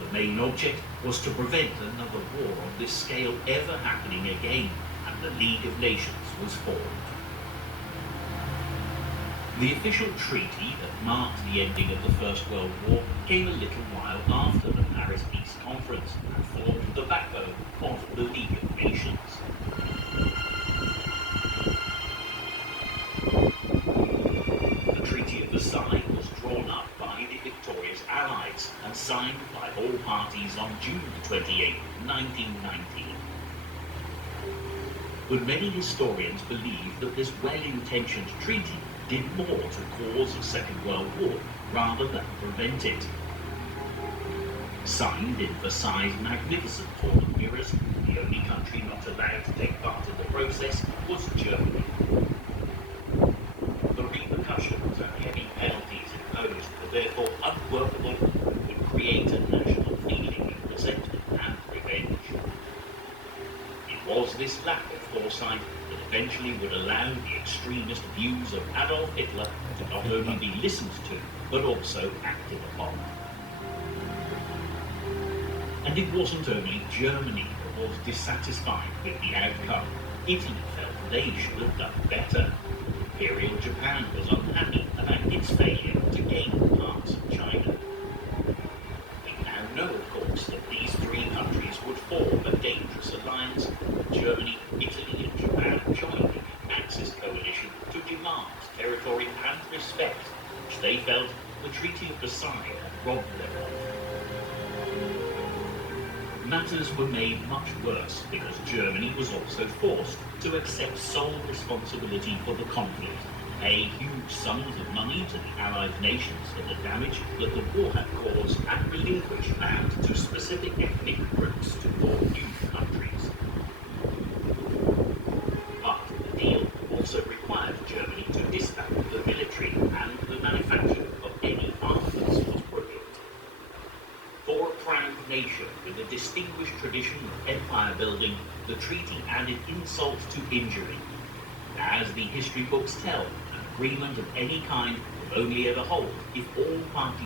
The main object was to prevent another war on this scale ever happening again, and the League of Nations was formed. The official treaty that marked the ending of the First World War came a little while after the Paris Peace Conference and formed the backbone of the League of Nations. The Treaty of Versailles was drawn up by the victorious Allies and signed by all parties on June 28, 1919. But many historians believe that this well-intentioned treaty did more to cause a Second World War rather than prevent it. Signed in Versailles' magnificent hall of mirrors, the only country not allowed to take part in the process was Germany. The repercussions and heavy penalties imposed were therefore unworkable and would create a national feeling of resentment and revenge. It was this lack of foresight that eventually would allow the extremist views of Adolf Hitler to not only be listened to, but also acted upon. And it wasn't only Germany that was dissatisfied with the outcome. Italy felt they should have done better. Imperial Japan was unhappy about its failure to gain parts of China. We now know, of course, that these three countries would form a dangerous alliance. Germany, Italy and Japan joined the Axis coalition to demand territory and respect, which they felt the Treaty of Versailles had robbed them of. Matters were made much worse because Germany was also forced to accept sole responsibility for the conflict, pay huge sums of money to the Allied nations for the damage that the war had caused, and relinquish land to specific ethnic groups to form new countries. But the deal also required Germany to disband the military, and the manufacture of any arms was prohibited. For a proud nation with a distinguished tradition of empire building, the treaty added insult to injury. As the history books tell, an agreement of any kind would only ever hold if all parties